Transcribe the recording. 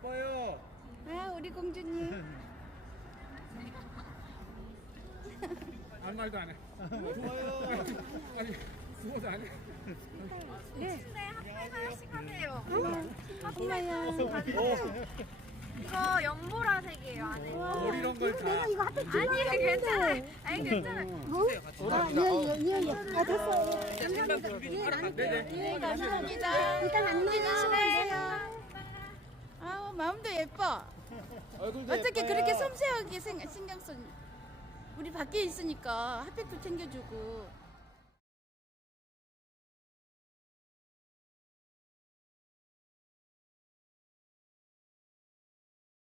예뻐요. 아 우리 공주님. 아무 말도 안 해. 좋아요. 아니, 죽어도 안 해. 네. 네, 핫팩 하나씩 하세요. 엄마야. 이거 연보라색이에요, 안에. 뭘 이런 걸 다. 내가 이거 핫팩 아니, 괜찮아요. 아니, 괜찮아요. 뭐? 아, 예, 예, 예, 예. 아, 됐어요. 네네. 예, 감사합니다. 일단 안내 주시면 아우, 마음도 예뻐. 얼굴도 어떻게 예뻐요. 그렇게 섬세하게 생- 신경 써? 우리 밖에 있으니까 핫팩도 챙겨주고